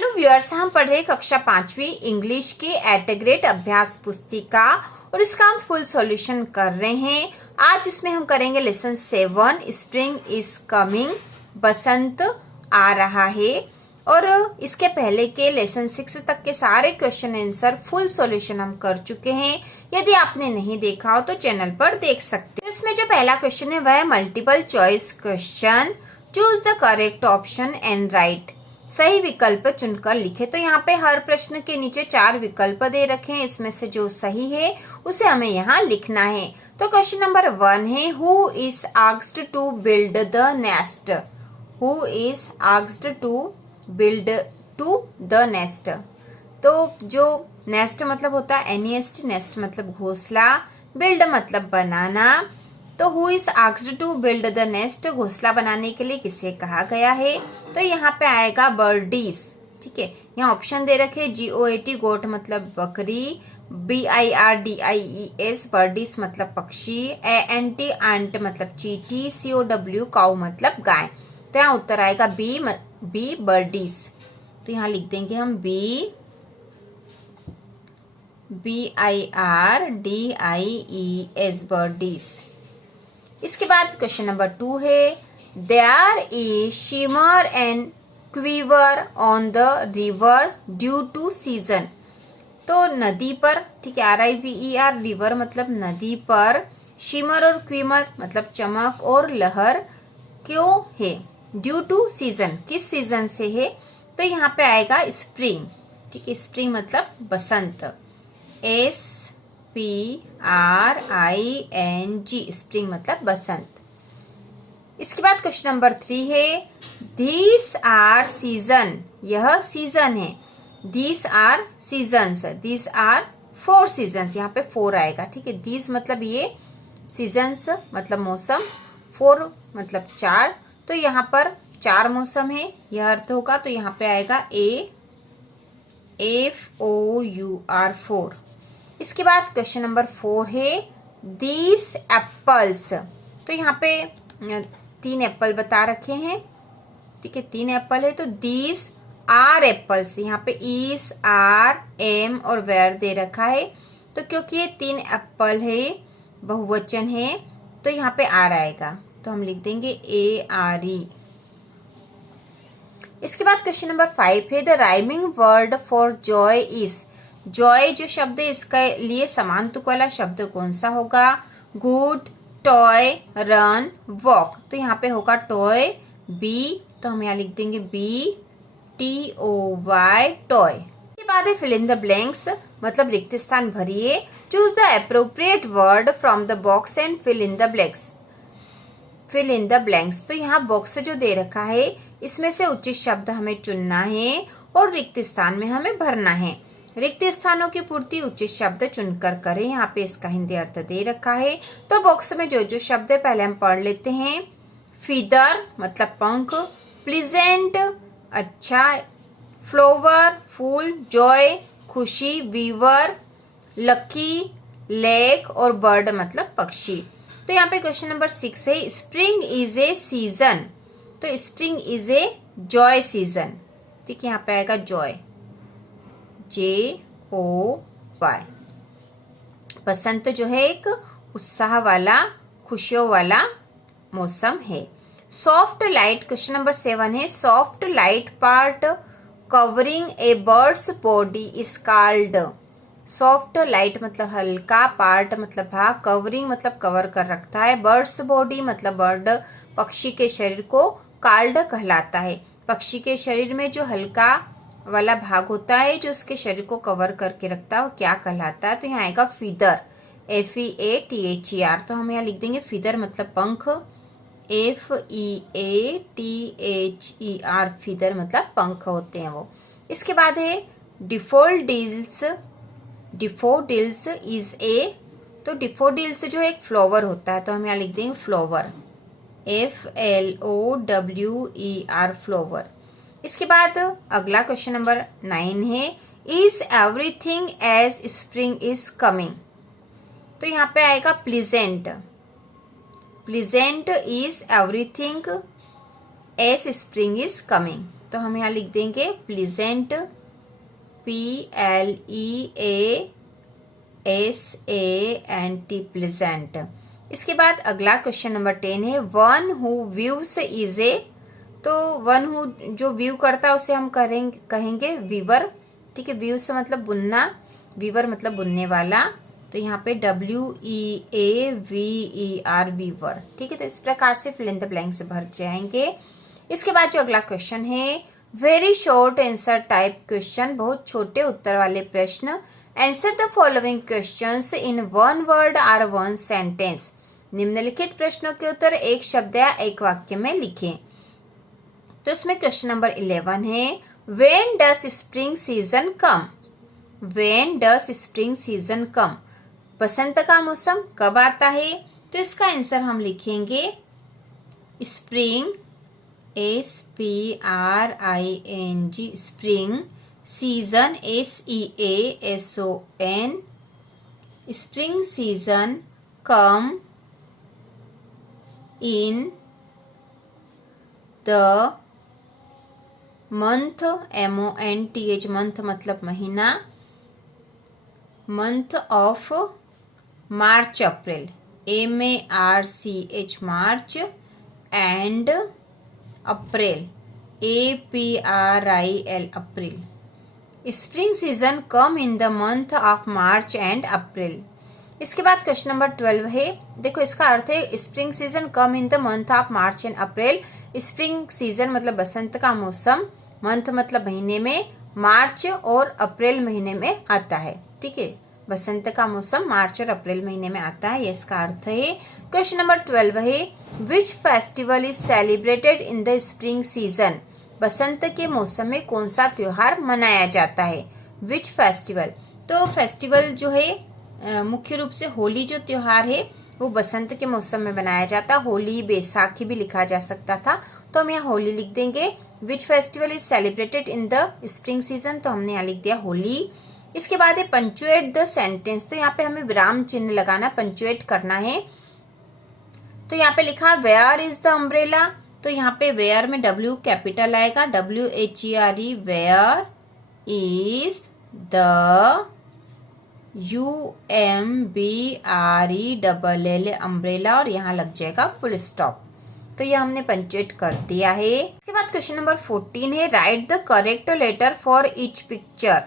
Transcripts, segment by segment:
Hello viewers, हम पढ़ रहे कक्षा 5वीं इंग्लिश की एट ग्रेड अभ्यास पुस्तिका और इसका हम फुल सॉल्यूशन कर रहे हैं। आज इसमें हम करेंगे लेसन 7 स्प्रिंग इज कमिंग, बसंत आ रहा है। और इसके पहले के लेसन 6 तक के सारे क्वेश्चन आंसर फुल सॉल्यूशन हम कर चुके हैं। यदि आपने नहीं देखा हो तो चैनल पर देख सकते हैं। इसमें जो पहला क्वेश्चन है वह है multiple choice question. Choose the correct option and right, सही विकल्प चुनकर लिखे। तो यहाँ पे हर प्रश्न के नीचे 4 विकल्प दे रखे हैं, इसमें से जो सही है उसे हमें यहाँ लिखना है। तो क्वेश्चन नंबर 1 है, who is asked to build the nest. Who is asked to build to the nest. तो जो नेस्ट मतलब होता है एनिएस्ट, नेस्ट मतलब घोंसला, बिल्ड मतलब बनाना। तो who is asked to build the nest, घोंसला बनाने के लिए किसे कहा गया है। तो यहाँ पे आएगा बर्डीज। ठीक है, यहाँ ऑप्शन दे रखे GOAT गोट मतलब बकरी, BIRDIES बर्डीज मतलब पक्षी, ANT आंट मतलब चींटी, COW काऊ मतलब गाय। तो यहाँ उत्तर आएगा बी बर्डीज। तो यहाँ लिख देंगे हम BIRDIES बर्डीज। इसके बाद क्वेश्चन नंबर 2 है, there is shimmer and quiver on the river due to season. तो नदी पर, ठीक है, RIVER रिवर मतलब नदी पर, शिमर और क्वीमर मतलब चमक और लहर क्यों है, ड्यू टू सीजन किस सीजन से है। तो यहाँ पे आएगा स्प्रिंग। ठीक है, स्प्रिंग मतलब बसंत, SPRING स्प्रिंग मतलब बसंत। इसके बाद क्वेश्चन नंबर 3 है, दीज आर सीजन, यह सीजन है। These are seasons, these are 4 seasons, यहाँ पे 4 आएगा। ठीक है, दीज मतलब ये, सीजन्स मतलब मौसम, 4 मतलब 4। तो यहाँ पर 4 मौसम है, यह अर्थ होगा। तो यहाँ पे आएगा FOUR 4। इसके बाद क्वेश्चन नंबर 4 है, दीज एप्पल्स। तो यहाँ पे 3 एप्पल बता रखे हैं। ठीक है, 3 एप्पल है। तो दीज आर एप्पल्स, यहाँ पे इज, आर, एम और वेयर दे रखा है। तो क्योंकि ये 3 एप्पल है, बहुवचन है, तो यहाँ पे आर आएगा। तो हम लिख देंगे ARE। इसके बाद क्वेश्चन नंबर 5 है, the rhyming word for Joy is. Joy जो शब्द है इसके लिए समांतुक वाला शब्द कौन सा होगा, गुड, टॉय, रन, वॉक। तो यहाँ पे होगा टॉय, बी। तो हम यहाँ लिख देंगे BTOY टॉय। इसके बाद है फिल इन द ब्लैंक्स मतलब रिक्त स्थान भरिए। Choose the appropriate word from the box and fill in the blanks. Fill in the blanks, तो यहाँ बॉक्स जो दे रखा है इसमें से उचित शब्द हमें चुनना है और रिक्त स्थान में हमें भरना है। रिक्त स्थानों की पूर्ति उचित शब्द चुनकर करें। यहाँ पे इसका हिंदी अर्थ दे रखा है। तो बॉक्स में जो जो शब्द है पहले हम पढ़ लेते हैं। फीदर मतलब पंख, प्लीजेंट अच्छा, फ्लोवर फूल, जॉय खुशी, वीवर लकी, लेक और बर्ड मतलब पक्षी। तो यहाँ पे क्वेश्चन नंबर 6 है, स्प्रिंग इज ए सीजन। तो spring is a joy season. ठीक है, यहाँ पे आएगा जॉय, JOY। बसंत जो है एक उत्साह वाला, खुशियों वाला मौसम है। सॉफ्ट लाइट, क्वेश्चन नंबर 7 है, soft light part covering A birds body is called. Soft light मतलब हल्का, पार्ट मतलब भाग, कवरिंग मतलब कवर कर रखता है, बर्ड्स बॉडी मतलब बर्ड पक्षी के शरीर को कॉल्ड कहलाता है। पक्षी के शरीर में जो हल्का वाला भाग होता है जो उसके शरीर को कवर करके रखता है वो क्या कहलाता है। तो यहाँ आएगा फीदर, FEATHER। तो हम यहाँ लिख देंगे फीदर मतलब पंख, FEATHER फीदर मतलब पंख होते हैं वो। इसके बाद है डिफोल्डिल्स। डिफोडिल्स इज ए, तो डिफोडिल्स जो एक फ्लावर होता है। तो हम यहाँ लिख देंगे फ्लावर, FLOWER फ्लावर। इसके बाद अगला क्वेश्चन नंबर 9 है, is everything as spring is coming. तो यहाँ पे आएगा pleasant. Pleasant is everything as spring is coming. तो हम यहाँ लिख देंगे प्लीजेंट, PLEASANT, प्लीजेंट। इसके बाद अगला क्वेश्चन नंबर 10 है one who views is a, तो वन हु जो व्यू करता है उसे हम कहेंगे वीवर। ठीक है, व्यू से मतलब बुनना, वीवर मतलब बुनने वाला, तो यहाँ पे WEAVER, वीवर। ठीक है, तो इस प्रकार से फिल इन द ब्लैंक्स भर जाएंगे। इसके बाद जो अगला क्वेश्चन है very short answer type question, बहुत छोटे उत्तर वाले प्रश्न। Answer the following questions in one word और वन सेंटेंस, निम्नलिखित प्रश्नों के उत्तर एक शब्द या एक वाक्य में लिखें। तो इसमें क्वेश्चन नंबर 11 है when does spring season come, when does spring season come, बसंत का मौसम कब आता है। तो इसका आंसर हम लिखेंगे spring, SPRING, spring, season, SEASON, spring season come in the month, MONTH, month मतलब महीना, month of March April, MARCH, March, and April, APRIL, April. Spring season come in the month of March and April. इसके बाद question number 12 है, देखो इसका अर्थ है spring season come in the month of March and April. Spring season मतलब बसंत का मौसम, month मतलब महीने में, मार्च और अप्रैल महीने में आता है। ठीक है, बसंत का मौसम मार्च और अप्रैल महीने में आता है, ये इसका अर्थ है। क्वेश्चन नंबर 12 है which festival is celebrated in the spring season, बसंत के मौसम में कौन सा त्योहार मनाया जाता है। विच फेस्टिवल, तो फेस्टिवल जो है मुख्य रूप से होली जो त्योहार है वो बसंत के मौसम में मनाया जाता है। होली, बैसाखी भी लिखा जा सकता था, तो हम यहाँ होली लिख देंगे। विच festival is celebrated in the spring season, तो हमने यहाँ लिख दिया होली। इसके बाद है पंचुएट द सेंटेंस, तो यहाँ पे हमें विराम चिन्ह लगाना, पंचुएट करना है। तो यहाँ पे लिखा वेयर इज द अम्ब्रेला, तो यहाँ पे वेयर में W कैपिटल आएगा, WHERE, where is the UMBRELL, umbrella, और यहाँ लग जाएगा फुल स्टॉप। तो ये हमने पंचुएट कर दिया है। इसके बाद क्वेश्चन नंबर 14 है write the correct letter for each picture,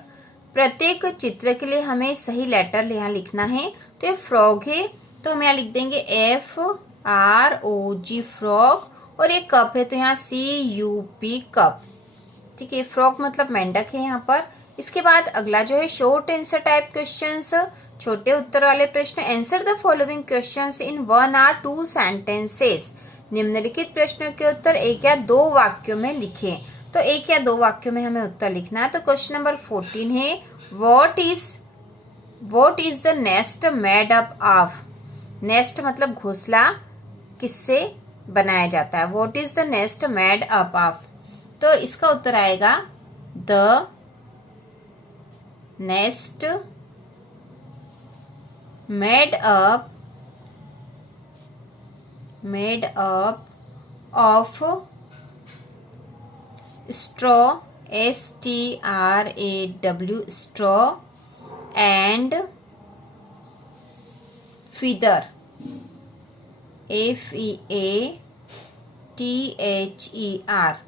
प्रत्येक चित्र के लिए हमें सही लेटर यहाँ लिखना है। तो ये फ्रॉग है, तो हम यहाँ लिख देंगे FROG, फ्रॉग, और ये कप है तो यहाँ CUP, कप। ठीक है, फ्रॉग मतलब मेंढक है यहाँ पर। इसके बाद अगला जो है शॉर्ट आंसर टाइप क्वेश्चंस, छोटे उत्तर वाले प्रश्न। Answer the following questions in 1 or 2 sentences, निम्नलिखित प्रश्नों के उत्तर एक या दो वाक्यों में लिखें। तो एक या दो वाक्यों में हमें उत्तर लिखना है। तो क्वेश्चन नंबर 14 है what is the nest made up of, nest मतलब घोंसला किससे बनाया जाता है। What is the nest made up of, तो इसका उत्तर आएगा the nest made up of straw, STRAW, straw, and feather, FEATHER,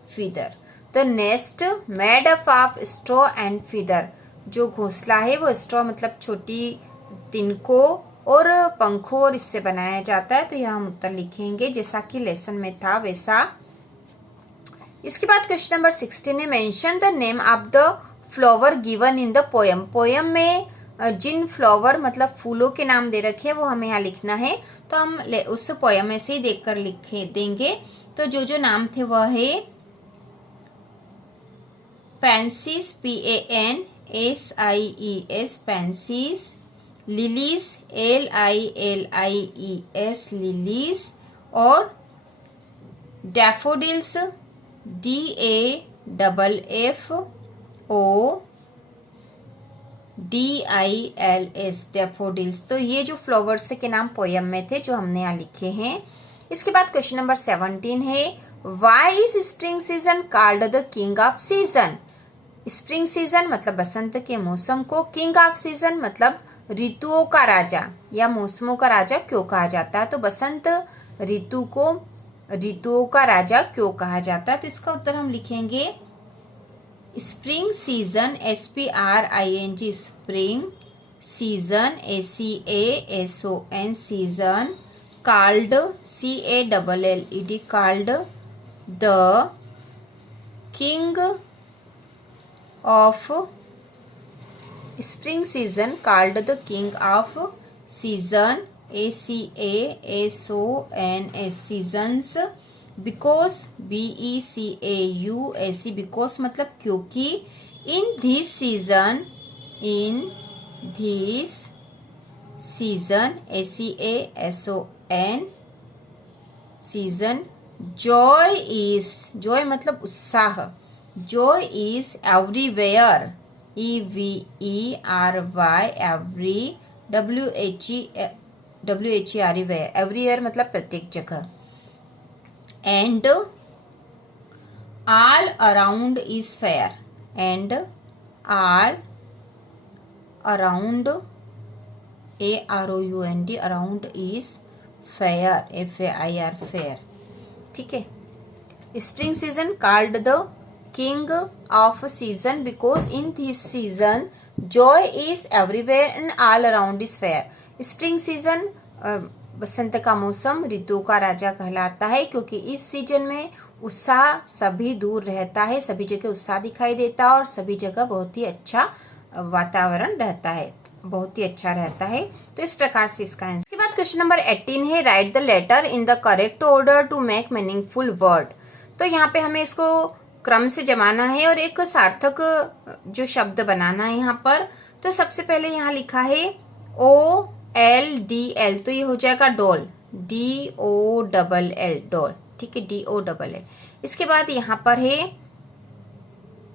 feather। तो nest made up of straw and feather, जो घोंसला है वो स्ट्रॉ मतलब छोटी तिनकों और पंखों और इससे बनाया जाता है। तो यहाँ हम उत्तर लिखेंगे जैसा कि लेसन में था वैसा। इसके बाद क्वेश्चन नंबर 16 है mention the name of the flower given in the poem, poem में जिन फ्लावर मतलब फूलों के नाम दे रखे हैं वो हमें यहाँ लिखना है। तो हम उस पोयम में से ही देखकर लिखे देंगे। तो जो नाम थे वह है पेंसिस, PANSIES, पेंसिस, लिलीज, LILIES, लिलीज, और डैफोडिल्स, DAFFODILS, डैफोडिल्स। तो ये जो फ्लावर्स के नाम पोयम में थे जो हमने यहाँ लिखे हैं। इसके बाद क्वेश्चन नंबर 17 है why is spring season called the king of season. Spring season मतलब बसंत के मौसम को किंग ऑफ सीजन मतलब ऋतुओं का राजा या मौसमों का राजा क्यों कहा जाता है। तो बसंत ऋतु को ऋतुओं का राजा क्यों कहा जाता है। तो इसका उत्तर हम लिखेंगे spring season SPRING spring season SEASON season called CALLED called the king of spring season called the king of season ACASONS seasons because BECAUSE because मतलब क्योंकि in this season SEASON season joy मतलब उत्साह joy is everywhere EVERY every WHERE everywhere मतलब प्रत्येक जगह and all around is fair and all around AROUND around is fair FAIR fair। ठीक है। Spring season called the king of season because in this season joy is everywhere and all around is fair. Spring season बसंत का मौसम ऋतु का राजा कहलाता है क्योंकि इस सीजन में उत्साह सभी दूर रहता है, सभी जगह उत्साह दिखाई देता है और सभी जगह बहुत ही अच्छा वातावरण रहता है, बहुत ही अच्छा रहता है। तो इस प्रकार से इसका आंसर। इसके बाद क्वेश्चन नंबर 18 है write the letter in the correct order to make meaningful word. तो यहाँ पे हमें इसको क्रम से जमाना है और एक सार्थक जो शब्द बनाना है यहाँ पर। तो सबसे पहले यहाँ लिखा है OLDL तो ये हो जाएगा डॉल DOLL डॉल। ठीक है DOLL। इसके बाद यहाँ पर है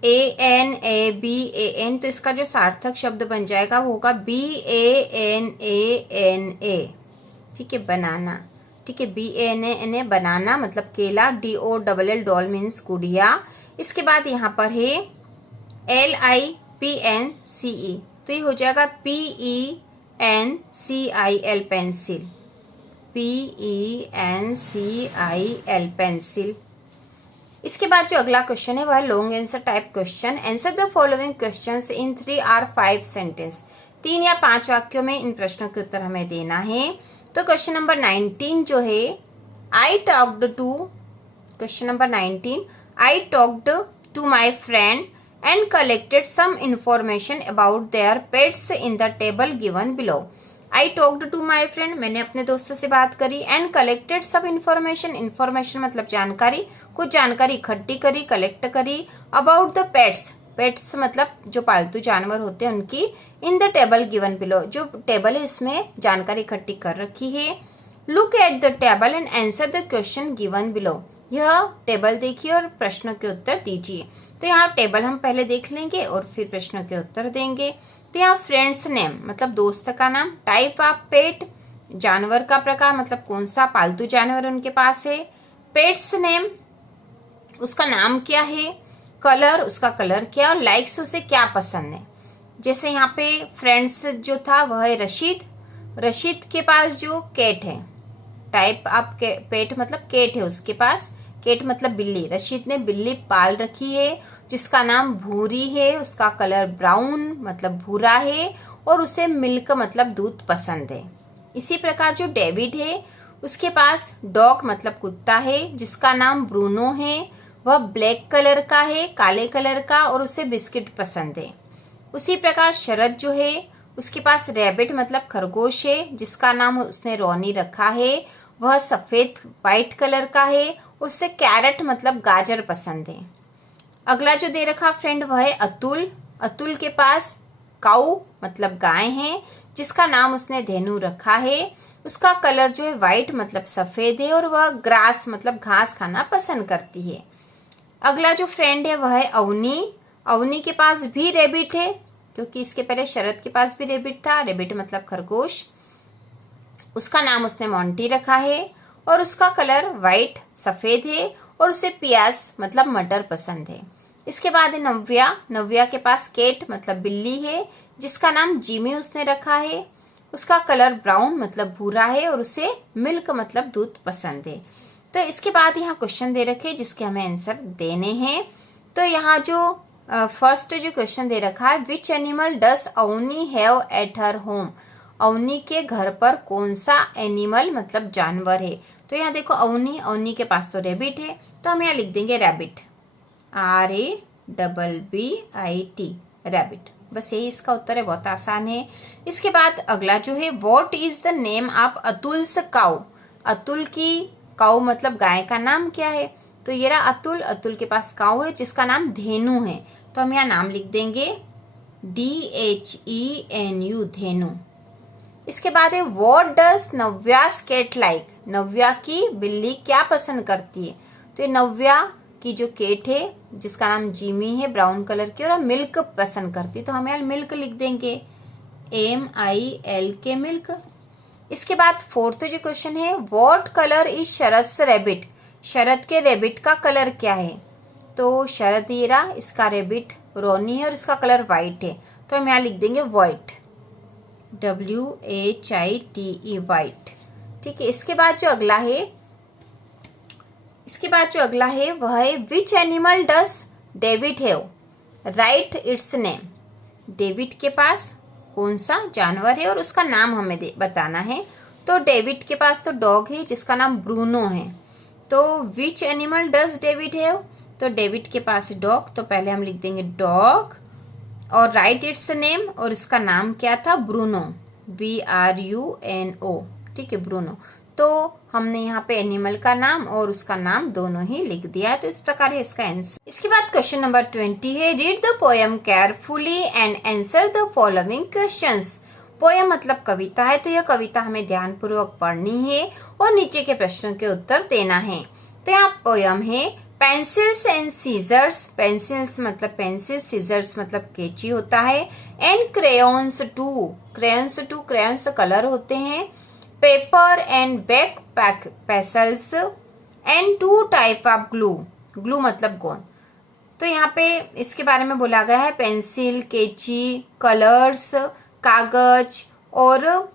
ANABAN तो इसका जो सार्थक शब्द बन जाएगा वो होगा BANANA। ठीक है बनाना। ठीक है BANANA बनाना मतलब केला DOLL डॉल मीन्स गुड़िया। इसके बाद यहाँ पर है LIPNCE तो ये हो जाएगा PENCIL पेंसिल PENCIL पेंसिल। इसके बाद जो अगला क्वेश्चन है वह long answer type question. Answer the following questions in 3 or 5 sentence. 3 या 5 वाक्यों में इन प्रश्नों के उत्तर हमें देना है। तो क्वेश्चन नंबर 19 जो है I talked to my friend and collected some information about their pets in the table given below. I talked to my friend मैंने अपने दोस्तों से बात करी एंड कलेक्टेड सब इंफॉर्मेशन मतलब जानकारी, कुछ जानकारी इकट्ठी करी कलेक्ट करी अबाउट द पेट्स मतलब जो पालतू जानवर होते हैं उनकी इन द टेबल गिवन बिलो जो टेबल है इसमें जानकारी इकट्ठी कर रखी है। Look at the table and answer the question given below. यह टेबल देखिए और प्रश्नों के उत्तर दीजिए। तो यहाँ टेबल हम पहले देख लेंगे और फिर प्रश्नों के उत्तर देंगे। तो यहाँ फ्रेंड्स नेम मतलब दोस्त का नाम, टाइप ऑफ पेट जानवर का प्रकार मतलब कौन सा पालतू जानवर उनके पास है, पेट्स नेम उसका नाम क्या है, कलर उसका कलर क्या और लाइक्स उसे क्या पसंद है। जैसे यहाँ पे फ्रेंड्स जो था वह है रशीद के पास जो कैट है, टाइप ऑफ पेट मतलब कैट है उसके पास, कैट मतलब बिल्ली। रशीद ने बिल्ली पाल रखी है जिसका नाम भूरी है, उसका कलर ब्राउन मतलब भूरा है और उसे मिल्क मतलब दूध पसंद है। इसी प्रकार जो डेविड है उसके पास डॉग मतलब कुत्ता है जिसका नाम ब्रूनो है, वह ब्लैक कलर का है काले कलर का और उसे बिस्किट पसंद है। उसी प्रकार शरद जो है उसके पास रैबिट मतलब खरगोश है जिसका नाम उसने रोनी रखा है, वह सफेद व्हाइट कलर का है, उससे कैरेट मतलब गाजर पसंद है। अगला जो दे रखा फ्रेंड वह है अतुल के पास काऊ मतलब गाय है जिसका नाम उसने धेनु रखा है, उसका कलर जो है व्हाइट मतलब सफेद है और वह ग्रास मतलब घास खाना पसंद करती है। अगला जो फ्रेंड है वह है अवनी के पास भी रेबिट है क्योंकि इसके पहले शरद के पास भी रेबिट था, रेबिट मतलब खरगोश, उसका नाम उसने मोंटी रखा है और उसका कलर व्हाइट सफेद है और उसे प्याज मतलब मटर पसंद है। इसके बाद है नव्या। नव्या के पास कैट मतलब बिल्ली है जिसका नाम जिमी उसने रखा है। उसका कलर ब्राउन मतलब भूरा है और उसे मिल्क मतलब दूध पसंद है। तो इसके बाद यहाँ क्वेश्चन दे रखे जिसके हमें आंसर देने हैं। तो यहाँ जो फर्स्ट जो क्वेश्चन दे रखा है, which animal does Avni have at her home. Avni के घर पर कौन सा एनिमल मतलब जानवर है। तो यहाँ देखो अवनी, अवनी के पास तो रैबिट है, तो हम यहाँ लिख देंगे रैबिट, RABBIT, रैबिट। बस यही इसका उत्तर है, बहुत आसान है। इसके बाद अगला जो है, what is the name of Atul's cow. Atul की काउ मतलब गाय का नाम क्या है। तो ये रहा अतुल, अतुल के पास काउ है जिसका नाम धेनु है। तो हम यहाँ नाम लिख देंगे DHENU, धेनु। इसके बाद है, व्हाट डज नव्यास कैट लाइक। नव्या की बिल्ली क्या पसंद करती है। तो ये नव्या की जो कैट है जिसका नाम जिमी है, ब्राउन कलर की, और मिल्क पसंद करती है। तो हम यहाँ मिल्क लिख देंगे, MILK, मिल्क। इसके बाद फोर्थ जो क्वेश्चन है, what colour is Sharad rabbit. Sharad के रैबिट का कलर क्या है। तो शरद ये रहा, इसका रैबिट रोनी है और इसका कलर व्हाइट है। तो हम यहाँ लिख देंगे व्हाइट, WHITE, व्हाइट। ठीक है। इसके बाद जो अगला है वह है, which animal does David have, right it's name. David के पास कौन सा जानवर है और उसका नाम हमें बताना है। तो डेविड के पास तो डॉग है जिसका नाम ब्रूनो है। तो which animal does David have. तो डेविड के पास डॉग, तो पहले हम लिख देंगे डॉग और राइट इट्स नेम, और इसका नाम क्या था, ब्रूनो, BRUNO। ठीक है, ब्रूनो। तो हमने यहाँ पे एनिमल का नाम और उसका नाम दोनों ही लिख दिया है। तो इस प्रकार है इसका आंसर। इसके बाद क्वेश्चन नंबर 20 है, read the poem carefully and answer the following questions. Poem मतलब कविता है, तो यह कविता हमें ध्यान पूर्वक पढ़नी है और नीचे के प्रश्नों के उत्तर देना है। तो यहाँ पोएम है, पेंसिल्स एंड सीजर्स। पेंसिल्स मतलब पेंसिल, सीजर्स मतलब कैंची होता है। And crayons too, crayons colour होते हैं। Paper and back pencils and 2 type of glue, glue मतलब गोंद। तो यहाँ पे इसके बारे में बोला गया है, पेंसिल, कैंची, कलर्स, कागज और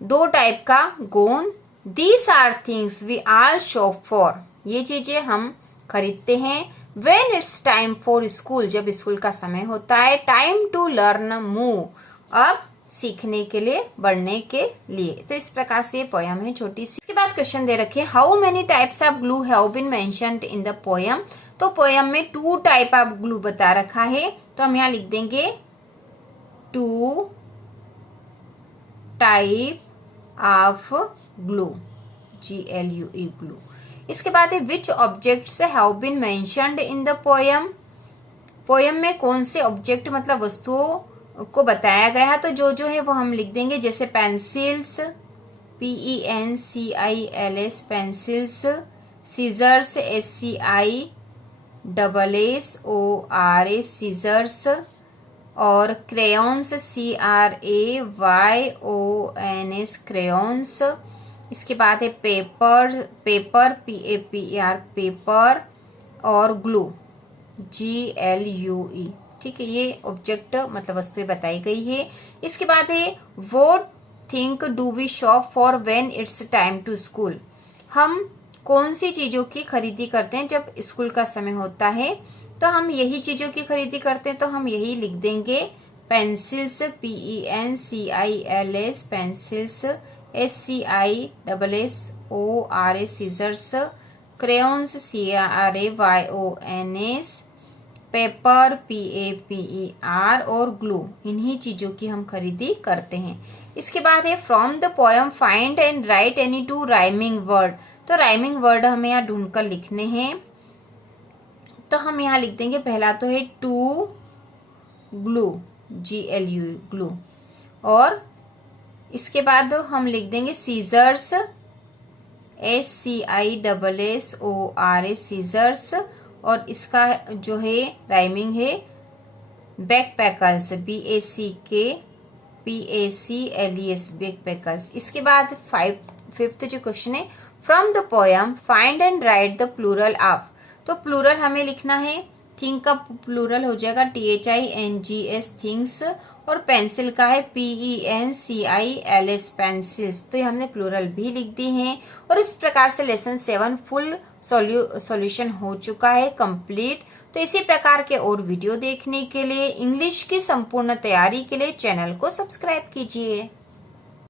2 टाइप का गोंद। These are things we all shop for, ये चीजें हम खरीदते हैं। When it's time for school, जब स्कूल का समय होता है। टाइम टू लर्न मूव, अब सीखने के लिए, बढ़ने के लिए। तो इस प्रकार से ये पोयम है छोटी सी। इसके बाद क्वेश्चन दे रखे, how many types of glue have been mentioned in the poem. तो पोयम में 2 टाइप ऑफ ग्लू बता रखा है। तो हम यहाँ लिख देंगे 2 type of glue, GLUE, glue. इसके बाद है, which objects have been mentioned in the poem. Poem में कौन से ऑब्जेक्ट मतलब वस्तुओं को बताया गया है। तो जो है वो हम लिख देंगे, जैसे pencils, PENCILS, pencils. Scissors, SCISSORS, scissors. और क्रेयॉन्स, CRAYONS, क्रेयॉन्स। इसके बाद है पेपर, PAPER, पेपर। और ग्लू, GLUE। ठीक है, ये ऑब्जेक्ट मतलब वस्तुएं बताई गई है। इसके बाद है, what think do we shop for when it's time to school. हम कौन सी चीजों की खरीदी करते हैं जब स्कूल का समय होता है। तो हम यही चीजों की खरीदी करते हैं, तो हम यही लिख देंगे, pencils, PENCILS, pencils. SCISSORS, scissors. Crayons, CRAYONS, paper, PAPER। और ग्लू, इन्हीं चीजों की हम खरीदी करते हैं। इसके बाद है, from the poem find and right any 2 rhyming word. तो राइमिंग वर्ड हमें यहाँ ढूंढकर लिखने हैं। तो हम यहाँ लिख देंगे, पहला तो है टू ग्लू, GLUE, ग्लू। और इसके बाद हम लिख देंगे सीजर्स, SCISSORS, सीजर्स। और इसका जो है राइमिंग है बैकपैकर्स, BACKPACLES, बैकपैकर्स। इसके बाद फिफ्थ जो क्वेश्चन है, from the poem find and write the plural of. तो प्लूरल हमें लिखना है। थिंक का प्लूरल हो जाएगा THINGS थिंग्स, और पेंसिल का है PENCILS पेंसिल्स। तो ये हमने प्लूरल भी लिख दी हैं। और इस प्रकार से लेसन 7 फुल सॉल्यूशन हो चुका है कंप्लीट। तो इसी प्रकार के और वीडियो देखने के लिए, इंग्लिश की संपूर्ण तैयारी के लिए चैनल को सब्सक्राइब कीजिए।